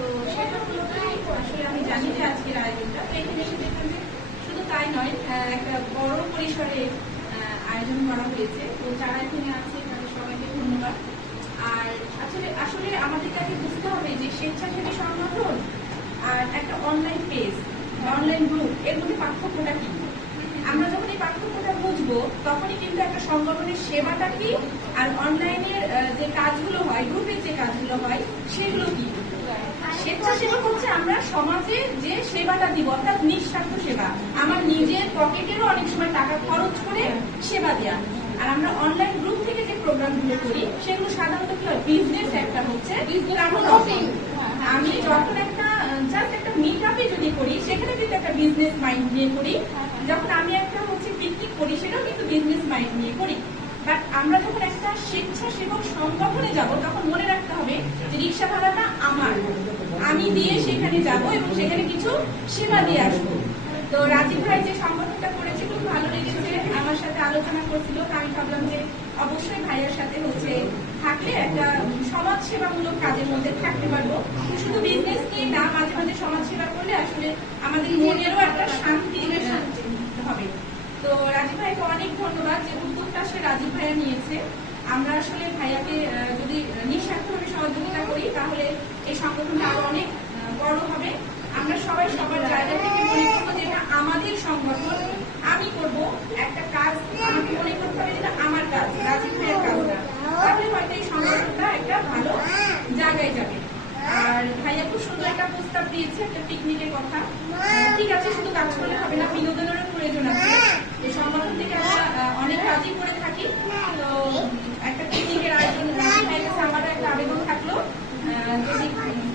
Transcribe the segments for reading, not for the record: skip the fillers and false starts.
তো সেটা পুরোটাই আসলে আমি জানি যে আজকের আয়োজনটা এখানে এসে দেখলাম যে শুধু তাই নয়, একটা বড় পরিসরে আয়োজন করা হয়েছে। তো যারা এখানে আছে তাদের সবাইকে ধন্যবাদ। আর আসলে আসলে আমাদেরকে আগে বুঝতে হবে যে স্বেচ্ছাসেবী সংগঠন আর একটা অনলাইন পেজ, অনলাইন গ্রুপ, এর মধ্যে পার্থক্যটা কি। আমরা যখন এই পার্থক্যটা বুঝবো তখনই কিন্তু একটা সংগঠনের সেবাটা কি আর অনলাইনের যে কাজগুলো হয়, গ্রুপের যে কাজগুলো হয় সেগুলো কি। স্বেচ্ছাসেবা হচ্ছে আমরা সমাজে যে সেবাটা দিব, অর্থাৎ নিঃস্বার্থ সেবা, আমার নিজের পকেটেরও অনেক সময় টাকা খরচ করে সেবা দেওয়া। আর আমরা অনলাইন গ্রুপ থেকে যে প্রোগ্রামগুলো করি সেগুলো সাধারণত কি হয়, বিজনেস একটা হচ্ছে। আমি যখন একটা জাস্ট একটা মিট আপে যদি করি সেখানে কিন্তু একটা বিজনেস মাইন্ড নিয়ে করি, যখন আমি একটা হচ্ছে পিকনিক করি সেটাও কিন্তু বিজনেস মাইন্ড নিয়ে করি। বাট আমরা যখন একটা স্বেচ্ছাসেবক সংগঠনে যাব তখন মনে রাখতে হবে যে রিক্সা ভাড়াটা আমার, আমি দিয়ে সেখানে যাব এবং সেখানে কিছু সেবা দিয়ে আসবো। তো রাজীব ভাই যে সংগঠনটা করেছে খুব ভালো লেগেছে, আমার সাথে আলোচনা করছিল। আমি ভাবলাম যে অবশ্যই ভাইয়ের সাথে হচ্ছে থাকলে একটা সমাজ সেবামূলক কাজের মধ্যে থাকতে পারবো। শুধু বিজনেস নিয়ে না, মাঝে মাঝে সমাজ সেবা করলে আসলে আমাদের মনেরও একটা শান্তি হবে। তো রাজীব ভাইকে অনেক ধন্যবাদ যে উদ্যোগটা আসলে রাজীব ভাইয়া নিয়েছে। আমরা আসলে ভাইয়াকে যদি নিঃস্বার্থভাবে সহযোগিতা করি তাহলে এই সংগঠনটা আরো অনেক বড় হবে। আমরা সবাই সবার জায়গা থেকে মনে করবো যে এটা আমাদের সংগঠন, আমি করব একটা কাজ, আমাকে মনে করতে হবে যেটা আমার কাজ, রাজীব ভাইয়ের কাজ না, তাহলে হয়তো এই সংগঠনটা একটা ভালো জায়গায় যাবে। আর ভাইয়া খুব সুন্দর একটা প্রস্তাব দিয়েছে একটা পিকনিকের কথা। ঠিক আছে, শুধু কাজ করলে হবে না, বিনোদনেরও প্রয়োজন আছে। এই সংগঠন থেকে আমরা অনেক কাজই করে থাকি। তো একটা পিকনিকের আয়োজন ভাইয়ের কাছে আমারও একটা আবেদন থাকলো, যদি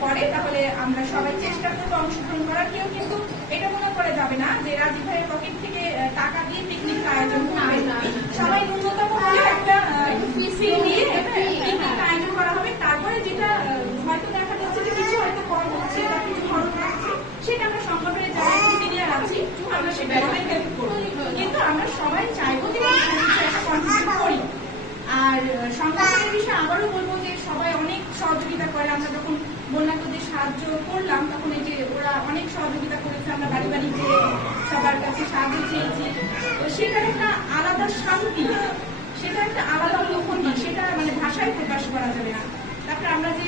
করে তাহলে আমরা সবাই চেষ্টা করবো অংশগ্রহণ করার। কেউ কিন্তু এটা মনে করে যাবে না যে রাজীব ভাইয়ের পকেট থেকে টাকা দিয়ে পিকনিক আয়োজন করবে। সবাই ন্যূনতম হলে একটা ফি দিয়ে পিকনিক আয়োজন করা হবে। তারপরে যেটা হয়তো দেখা যাচ্ছে যে কিছু হয়তো কম হচ্ছে বা কিছু খরচ হচ্ছে, সেটা আমরা সংগঠনের যারা সিনিয়র আছি আমরা সেটা হেল্প করবো। কিন্তু আমরা সবাই চাইবো যে একটা কন্ট্রিবিউট করি। আর সংগঠনের বিষয়ে আবারও বলবো যে সবাই অনেক সহযোগিতা করে। আমরা যখন বন্যার্থদের সাহায্য করলাম তখন এই যে ওরা অনেক সহযোগিতা করেছে, আমরা বাড়ি বাড়ি যে সবার কাছে সাহায্য চেয়েছি। তো সেটার একটা আলাদা শান্তি, সেটা একটা আলাদা অনুভূতি, সেটা মানে ভাষায় প্রকাশ করা যাবে না। তারপরে আমরা যে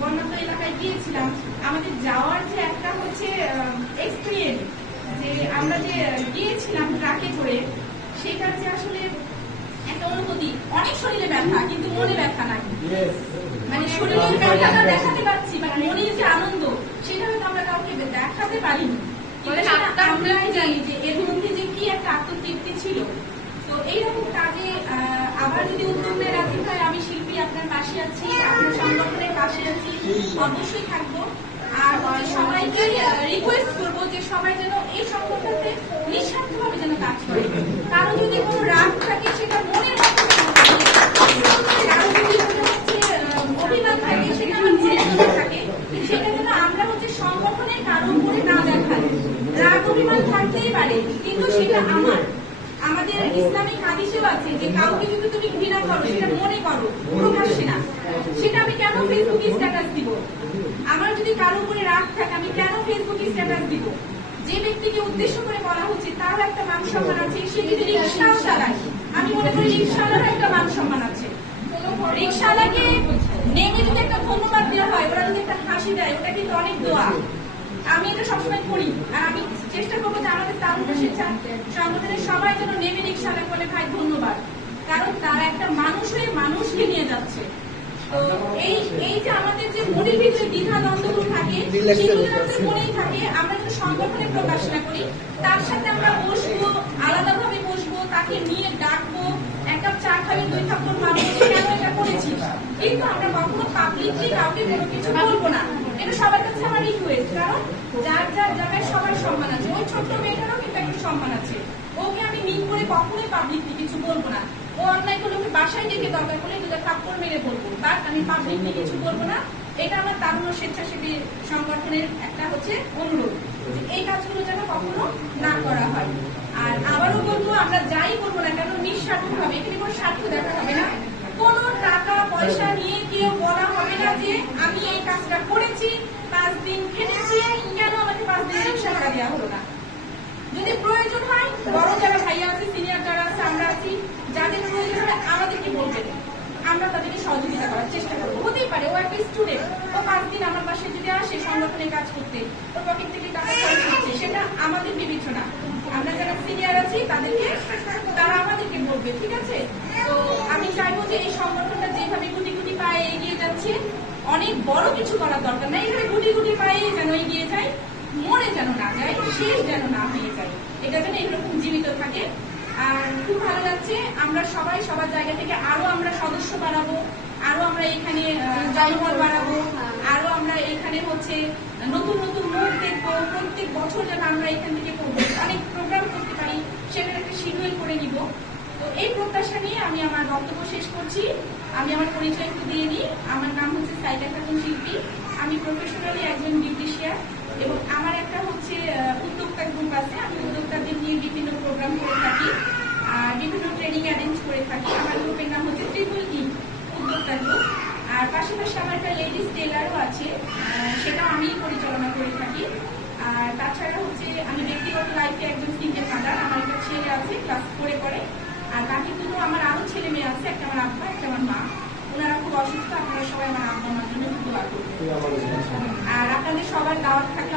বন্যার্থ এলাকায় গিয়েছিলাম, আমাদের যাওয়ার যে একটা হচ্ছে এক্সপিরিয়েন্স, যে আমরা যে গিয়েছিলাম ট্রাকে করে, সেটার যে আসলে একটা অনুভূতি, অনেক শরীরে ব্যথা কিন্তু মনে ব্যথা নাই, মানে শরীরের ব্যথাটা দেখাতে পারছি বাট মনের যে আনন্দ সেটা হয়তো আমরা কাউকে দেখাতে পারিনি। আমরাই জানি যে এর মধ্যে যে কি একটা আত্মতৃপ্তি ছিল। তো এইরকম কাজে আবার যদি উদ্যোগ নেয় রাজীব ভাই, আমি শিল্পী আপনার পাশে আছি, আপনার সংগঠনের পাশে আছি, অবশ্যই থাকবো। আর সবাইকে রিকোয়েস্ট করবো যে সবাই যেন এই সংগঠনটাতে নিঃস্বার্থভাবে যেন কাজ করে। কারো যদি কোনো রাগ থাকে সেটা মনের মধ্যে, কারো যদি অভিমান থাকে সেটা আমার মনের মধ্যে থাকে, সেটা যেন আমরা হচ্ছে সংগঠনের কারো উপরে না দেখাই। রাগ অভিমান থাকতেই পারে কিন্তু সেটা আমাদের ইসলামিক হাদিসেও আছে যে কাউকে যদি তুমি ঘৃণা করো সেটা মনে করো, প্রকাশ্যে না। সেটা আমি কেন ফেসবুকে স্ট্যাটাস দিব? আমার যদি কারো উপরে রাগ থাকে আমি কেন ফেসবুকে স্ট্যাটাস দিব? যে ব্যক্তিকে উদ্দেশ্য করে বলা হচ্ছে তারও একটা মান সম্মান আছে। সে যদি রিক্সাও চালায়, আমি মনে করি রিক্সাওয়ালারও একটা মান সম্মান আছে। রিক্সাওয়ালাকে নেমে যদি একটা ধন্যবাদ দেওয়া হয়, ওরা যদি একটা হাসি দেয়, ওটা কিন্তু অনেক দোয়া। আমি এটা সবসময় করি। আর আমি চেষ্টা করবো যে আমাদের তারুণ্য স্বেচ্ছা সংগঠনের সবাই যেন নেমে রিক্সাওয়ালা বলে ভাই ধন্যবাদ, কারণ তারা একটা মানুষ হয়ে মানুষকে নিয়ে যাচ্ছে। তো এই যে আমাদের যে মনের ভিতরে দ্বিধা দ্বন্দ্বগুলো থাকে সেগুলো আমাদের মনেই থাকে, আমরা যদি সংগঠনে প্রকাশ না করি, তার সাথে আমরা বসবো, আলাদাভাবে বসবো, তাকে নিয়ে ডাকবো, এক কাপ চা খাবে, 2 থাপ্পড় মারবো, কেন এটা করেছি, কিন্তু আমরা কখনো পাবলিকলি কাউকে কোনো কিছু বলবো না। এটা সবার কাছে আমার রিকোয়েস্ট, কারণ যার যার জায়গায় সবার সম্মান আছে। ওই ছোট্ট মেয়েটারও কিন্তু একটা সম্মান আছে, ওকে আমি মিন করে কখনোই পাবলিকলি কিছু বলবো না। ও অন্যায় করলে ওকে বাসায় ডেকে দরকার করলে দুটো থাপ্পড় মেরে বলবো, বাট আমি পাবলিকলি কিছু বলবো না। এটা আমার তারুণ্য স্বেচ্ছাসেবী সংগঠনের একটা হচ্ছে অনুরোধ, এই কাজগুলো যেন কখনো না করা হয়। আর আবারও বলবো, আমরা যাই করবো না কেন নিঃস্বার্থভাবে, এখানে কোনো স্বার্থ দেখা হবে না, কোনো টাকা পয়সা নিয়ে কেউ বলা হবে না যে আমি এই কাজটা করেছি 5 দিন খেটেছি, কেন আমাকে 5 দিনের রিক্সা ভাড়া দেওয়া হলো না? যদি প্রয়োজন হয়, বড় যারা ভাইয়া আছে, সিনিয়র যারা আছে, আমরা আছি, যাদের প্রয়োজন হয় আমাদেরকে বলবেন, আমরা তাদেরকে সহযোগিতা করার চেষ্টা করবো। হতেই পারে ও একটা স্টুডেন্ট, ও 5 দিন আমার পাশে যদি আসে সংগঠনে কাজ করতে, ওর পকেট থেকে টাকা খরচ হচ্ছে, সেটা আমাদের বিবেচনা। আমরা যারা সিনিয়র আছি তাদেরকে, তারা আমাদেরকে বলবে, ঠিক আছে? তো আমি চাইবো যে এই সংগঠনটা যেভাবে গুটি গুটি পায়ে এগিয়ে যাচ্ছে, অনেক বড় কিছু করার দরকার নাই, এখানে গুটি গুটি পায়ে যেন এগিয়ে যায়, মরে যেন না যায়, শেষ যেন না হয়ে যায়, এটা যেন এরকম জীবিত থাকে। আর খুব ভালো লাগছে, আমরা সবাই সবার জায়গা থেকে আরো আমরা সদস্য বাড়াবো, আরো আমরা এখানে জনবল বাড়াবো, আরো আমরা এখানে হচ্ছে নতুন নতুন মুখ দেখবো, প্রত্যেক বছর যেন আমরা এখান থেকে অনেক প্রোগ্রাম করতে পারি, সেটার একটা শিডিউল করে নিব। তো এই প্রত্যাশা নিয়ে আমি আমার বক্তব্য শেষ করছি। আমি আমার পরিচয় একটু দিয়ে নিই। আমার নাম হচ্ছে সাইকা খাতুন শিল্পী। আমি প্রফেশনালি একজন বিউটিশিয়ান এবং আমার একটা হচ্ছে উদ্যোক্তা গ্রুপ আছে। আমি উদ্যোক্তাদের নিয়ে বিভিন্ন প্রোগ্রাম করে থাকি আর বিভিন্ন ট্রেনিং অ্যারেঞ্জ করে থাকি। আমার গ্রুপের নাম হচ্ছে ট্রিপল ই উদ্যোক্তা গ্রুপ। আর পাশাপাশি আমার একটা লেডিস টেলারও আছে, সেটাও আমি পরিচালনা করে থাকি। আর তাছাড়া হচ্ছে আমি ব্যক্তিগত লাইফে একজন সিঙ্গেল মাদার। আমার একটা ছেলে আছে, ক্লাস 4-এ পড়ে। আর বাকিগুলো আমার আরো ছেলে মেয়ে আছে, একটা আমার আব্বা, একটা আমার মা। ওনারা খুব অসুস্থ, আপনারা সবাই আমার আব্বা মার জন্য দোয়া করবেন। আর আপনাদের সবার দাওয়াত থাকে।